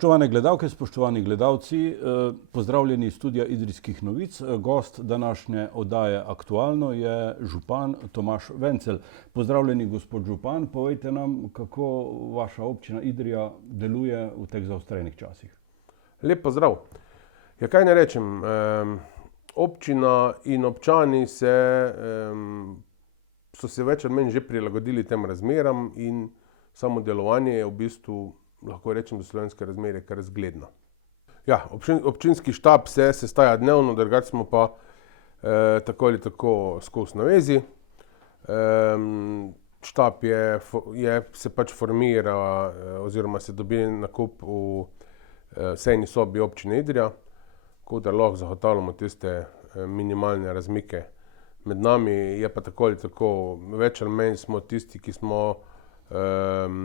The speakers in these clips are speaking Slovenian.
Spoštovane gledalke, spoštovani gledalci, pozdravljeni iz studia Idrijskih novic. Gost današnje oddaje Aktualno je župan Tomaž Vencelj. Pozdravljeni, gospod župan, povejte nam, kako vaša občina Idrija deluje v teh zaostrenih časih. Lep pozdrav. Ja, kaj ne rečem, občina in občani so se več ali manj že prilagodili tem razmeram in samo delovanje je v bistvu, lahko rečem, za slovenske razmere kar zgledno. Ja, občinski štab se sestaja dnevno, drugače smo pa tako ali tako skozi na vezi. Štab se pač formira oziroma se dobi na kup v sejni sobi občine Idrija, tako da lahko zagotavljamo tiste minimalne razmike med nami. Je pa tako ali tako, več ali manj smo tisti, ki smo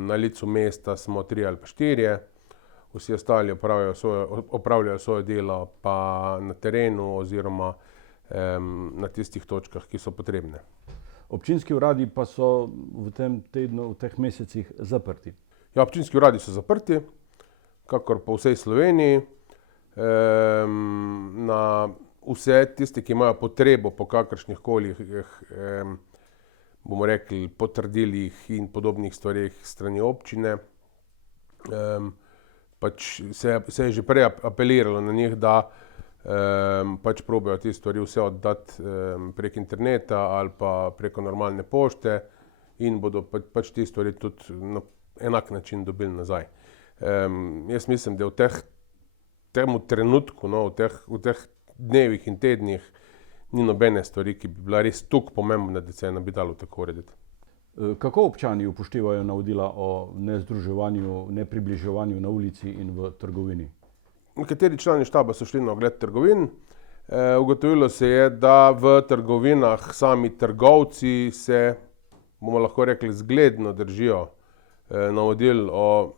na licu mesta, smo 3 ali pa 4, vsi ostali opravljajo svoje delo pa na terenu oziroma na tistih točkah, ki so potrebne. Občinski uradi pa so v tem tednu, v teh mesecih zaprti. Ja, občinski uradi so zaprti, kakor po vsej Sloveniji. Na vse tiste, ki imajo potrebo po kakršnih koli bomo rekli, potrdilih in podobnih stvareh strani občine. Pač se je že prej apeliralo na njih, da pač probajo te stvari vse oddati prek interneta ali pa preko normalne pošte in bodo pač te stvari tudi na enak način dobili nazaj. Jaz mislim, da v temu trenutku, v teh dnevih in tednih ni nobene stvari, ki bi bila res toliko pomembna, da se je ne bi dalo tako urediti. Kako občani upoštevajo navodila o nezdruževanju, nepribliževanju na ulici in v trgovini? Nekateri člani štaba so šli na ogled trgovin. Ugotovilo se je, da v trgovinah sami trgovci se, bomo lahko rekli, zgledno držijo navodil o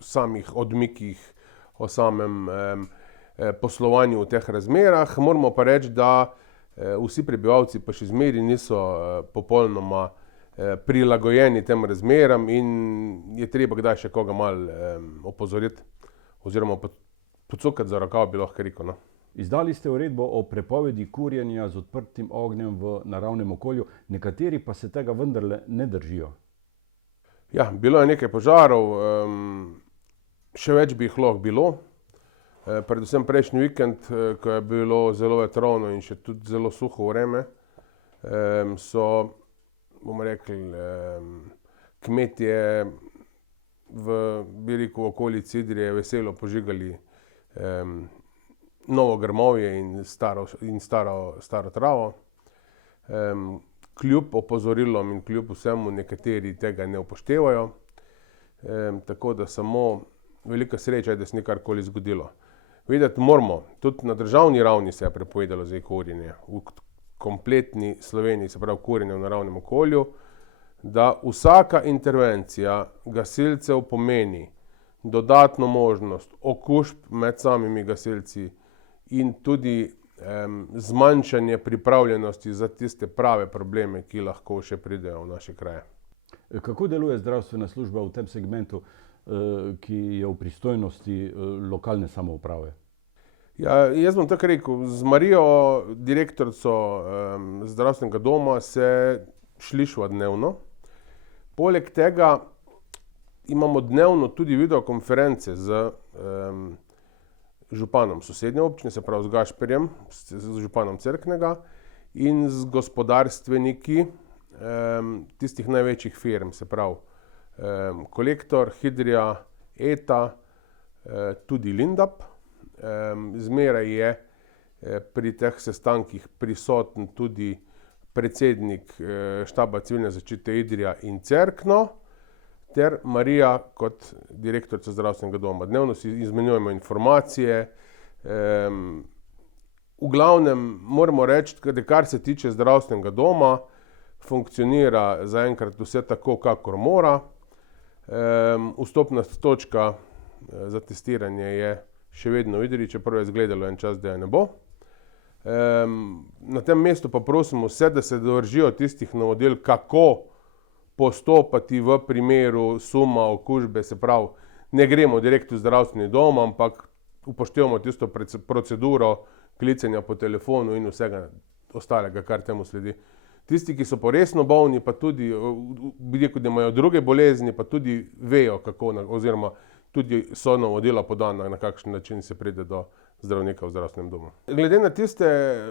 samih odmikih, o samem poslovanju v teh razmerah. Moramo pa reči, da vsi prebivalci pa še zmeraj niso popolnoma prilagojeni tem razmeram in je treba kdaj še koga malo opozoriti oziroma pocukati za rokav, bi lahko rekel. Izdali ste uredbo o prepovedi kurjenja z odprtim ognjem v naravnem okolju, nekateri pa se tega vendarle ne držijo. Ja, bilo je nekaj požarov, še več bi jih lahko bilo. Predvsem prejšnji vikend, ko je bilo zelo vetrovno in še tudi zelo suho vreme, so, bomo rekli, kmetje v okolici Idrije veselo požigali novo grmovje in staro travo. Kljub opozorilom in kljub vsemu nekateri tega ne upoštevajo, tako da samo velika sreča je, da se ni karkoli zgodilo. Vedeti moramo, tudi na državni ravni se je prepovedalo zdaj kurjenje, v kompletni Sloveniji, se pravi kurjenje v naravnem okolju, da vsaka intervencija gasilcev pomeni dodatno možnost okužb med samimi gasilci in tudi zmanjšanje pripravljenosti za tiste prave probleme, ki lahko še pridejo v naše kraje. Kako deluje zdravstvena služba v tem segmentu, ki je v pristojnosti lokalne samouprave? Ja, jaz bom tako rekel, z Marijo, direktorico zdravstvenega doma, se slišiva dnevno. Poleg tega imamo dnevno tudi videokonference z županom sosednje občine, se pravi z Gašperjem, z županom Cerknega in z gospodarstveniki tistih največjih firm, se pravi Kolektor, Hidrija, Eta, tudi Lindab. Zmeraj je pri teh sestankih prisoten tudi predsednik štaba civilne zaščite Idrija in Cerkno ter Marija kot direktorica zdravstvenega doma. Dnevno si izmenjujemo informacije. V glavnem moramo reči, da kar se tiče zdravstvenega doma, funkcionira zaenkrat vse tako, kakor mora. Vstopna točka za testiranje je še vedno v Idriji, čeprav je izgledalo en čas, da je ne bo. Na tem mestu pa prosimo vse, da se držijo tistih navodil, kako postopati v primeru suma okužbe, se pravi ne gremo direkt v zdravstveni dom, ampak upoštevamo tisto proceduro klicanja po telefonu in vsega ostalega, kar temu sledi. Tisti, ki so pa resno bolni, pa tudi, bi rekel, da imajo druge bolezni, pa tudi vejo, kako, oziroma tudi so navodila podana, na kakšen način se pride do zdravnika v zdravstvenem domu. Glede na tiste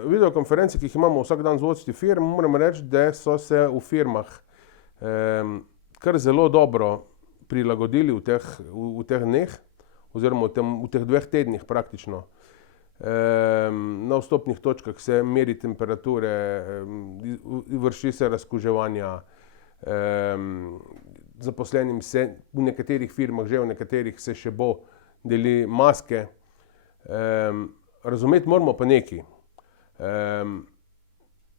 videokonference, ki jih imamo vsak dan z vodstvi firm, moram reči, da so se v firmah kar zelo dobro prilagodili v teh dneh, oziroma v teh 2 tednih praktično. Na vstopnih točkah se meri temperature, vrši se razkuževanja, zaposlenim se v nekaterih firmah, že v nekaterih se še bo deli maske. Razumeti moramo pa nekaj.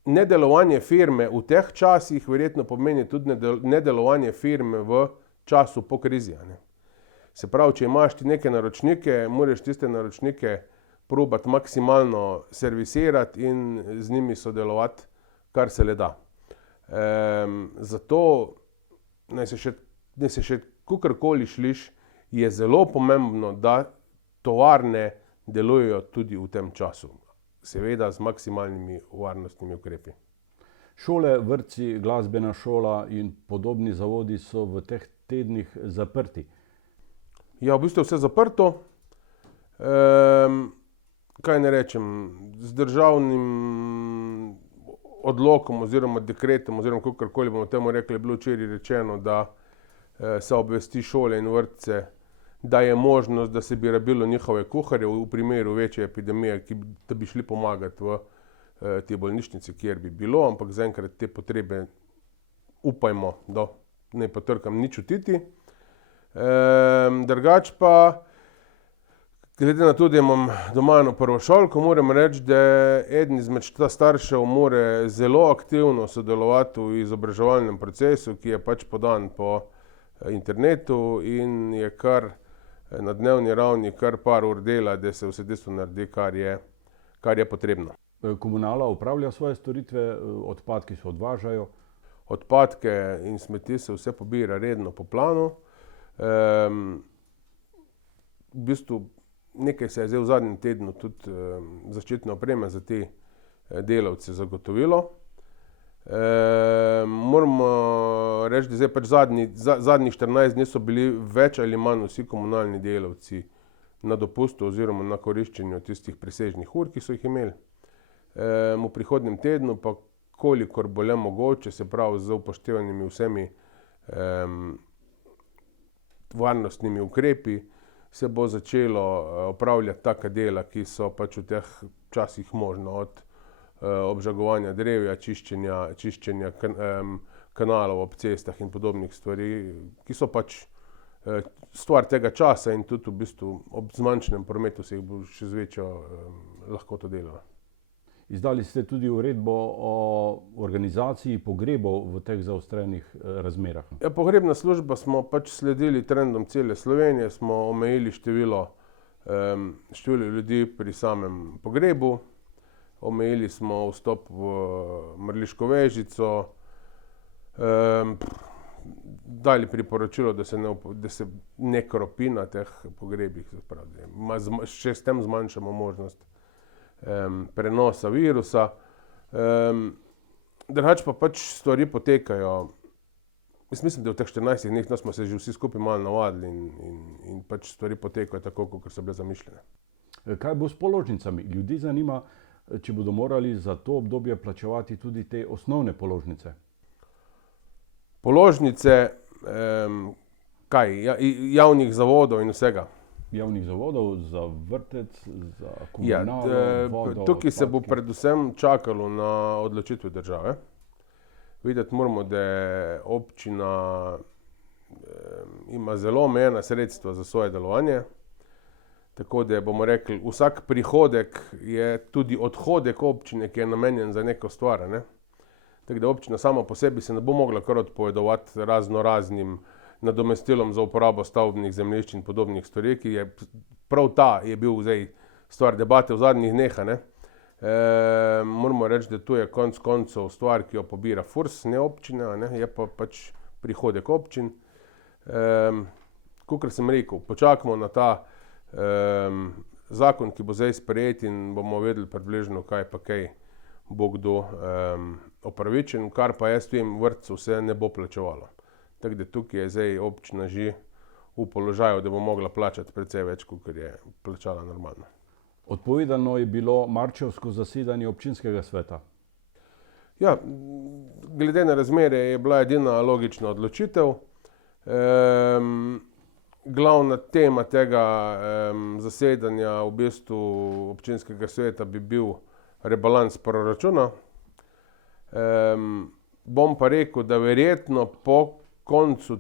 Nedelovanje firme v teh časih verjetno pomeni tudi nedelovanje firme v času po krizi. Se pravi, če imaš ti neke naročnike, moraš tiste naročnike probati maksimalno servisirati in z njimi sodelovati, kar se le da. Zato, naj se še kakorkoli šliš, je zelo pomembno, da tovarne delujejo tudi v tem času. Seveda z maksimalnimi varnostnimi ukrepi. Šole, vrtci, glasbena šola in podobni zavodi so v teh tednih zaprti. Ja, v bistvu je vse zaprto. Kaj ne rečem, z državnim odlokom oziroma dekretom, oziroma kakorkoli bomo temu rekli, je bilo včeraj rečeno, da se obvesti šole in vrtce, da je možnost, da se bi rabilo njihove kuharje v primeru večje epidemije, da bi šli pomagati v te bolnišnice, kjer bi bilo, ampak zaenkrat te potrebe upajmo, da ne potrkam ni čutiti. Drugače pa, glede na to, da imam doma eno prvošolko, moram reči, da eden izmed staršev mora zelo aktivno sodelovati v izobraževalnem procesu, ki je pač podan po internetu in je kar na dnevni ravni kar par ur dela, da se vse tisto naredi, kar je potrebno. Komunala upravlja svoje storitve, odpadki se odvažajo. Odpadke in smeti se vse pobira redno po planu. V bistvu nekaj se je zdaj v zadnjem tednu tudi zaščitne opreme za te delavce zagotovilo. Moramo reči, da zdaj pač zadnjih 14 dni so bili več ali manj vsi komunalni delavci na dopustu oziroma na koriščenju tistih presežnih ur, ki so jih imeli. V prihodnjem tednu pa kolikor bo le mogoče, se pravi z upoštevanimi vsemi varnostnimi ukrepi, se bo začelo opravljati taka dela, ki so pač v teh časih možno, od obžagovanja drevja, čiščenja kanalov ob cestah in podobnih stvari, ki so pač stvar tega časa in tudi v bistvu ob zmanjšanem prometu se jih bo še z večjo lahkoto delalo. Izdali ste tudi uredbo o organizaciji pogrebov v teh zaostrenih razmerah. Ja, pogrebna služba smo pač sledili trendom cele Slovenije, smo omejili število ljudi pri samem pogrebu, omejili smo vstop v Mrliško Vežico, dali priporočilo, da se ne kropi na teh pogrebih, še s tem zmanjšamo možnost prenosa virusa. Drugače pa pač stvari potekajo. Jaz mislim, da v teh 14 dneh smo se že vsi skupaj malo navadili in pač stvari potekajo tako, kot so bile zamišljene. Kaj bo s položnicami? Ljudi zanima, če bodo morali za to obdobje plačevati tudi te osnovne položnice. Položnice, javnih zavodov in vsega. Javnih zavodov, za vrtec, za komunalo, vodo, tukaj se bo predvsem čakalo na odločitve države. Videti moramo, da občina ima zelo omejena sredstva za svoje delovanje, tako da bomo rekli, vsak prihodek je tudi odhodek občine, ki je namenjen za neko stvar. Tako da občina sama po sebi se ne bo mogla kar odpovedovati raznim nadomestilom za uporabo stavbnih zemljišč in podobnih stvari, ki je prav ta je bil zdaj stvar debate v zadnjih dneh. Moramo reči, da tu je konec koncev stvar, ki jo pobira FURS, ne občina, je pa pač prihodek občin. kot sem rekel, počakamo na ta zakon, ki bo zdaj sprejet in bomo vedeli približno, kaj pa kaj bo kdo opravičen, kar pa jaz vem, vrtcu se ne bo plačevalo. Tako da tukaj je zdaj občina že v položaju, da bo mogla plačati precej več, kot je plačala normalno. Odpovedano je bilo marčevsko zasedanje občinskega sveta. Ja, glede na razmere je bila edina logična odločitev. Glavna tema tega zasedanja v bistvu občinskega sveta bi bil rebalans proračuna. Bom pa rekel, da verjetno po koncu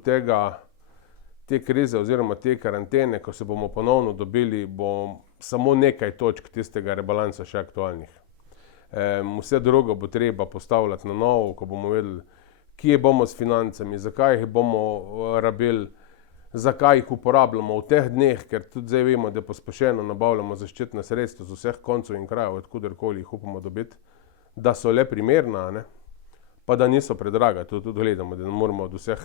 te krize oziroma te karantene, ko se bomo ponovno dobili, bo samo nekaj točk tistega rebalansa še aktualnih. Vse drugo bo treba postavljati na novo, ko bomo vedeli, kje bomo s financami, zakaj jih bomo rabili, zakaj jih uporabljamo v teh dneh, ker tudi zdaj vemo, da pospešeno nabavljamo zaščitna sredstva z vseh koncev in krajev, odkudarkoli jih upamo dobiti, da so le primerna, ne? Pa da niso predraga, to tudi gledamo, da ne moramo od vseh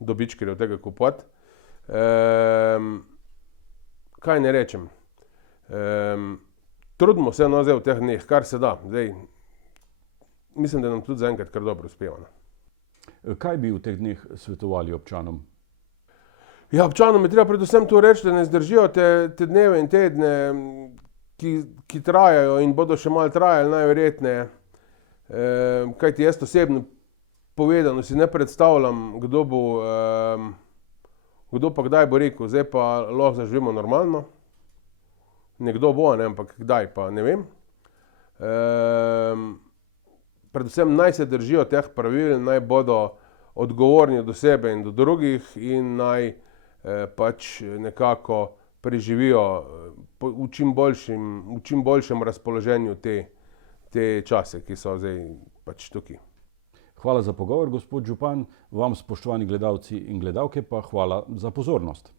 dobičkarjev tega kupovati. Kaj ne rečem? Trudimo se zdaj v teh dneh, kar se da. Zdaj, mislim, da nam tudi zaenkrat kar dobro uspeva. Kaj bi v teh dneh svetovali občanom? Ja, občanom je treba predvsem to reči, da ne zdržijo te dneve in tedne, ki trajajo in bodo še malo trajali najverjetneje. Kajti jaz osebno povedano si ne predstavljam, kdo pa kdaj bo rekel, zdaj pa lahko zaživimo normalno. Nekdo bo, ne, ampak kdaj pa ne vem. Predvsem naj se držijo teh pravil, naj bodo odgovorni do sebe in do drugih in naj pač nekako preživijo v čim boljšem razpoloženju te čase, ki so zdaj pač tukaj. Hvala za pogovor, gospod župan. Vam, spoštovani gledalci in gledalke, pa hvala za pozornost.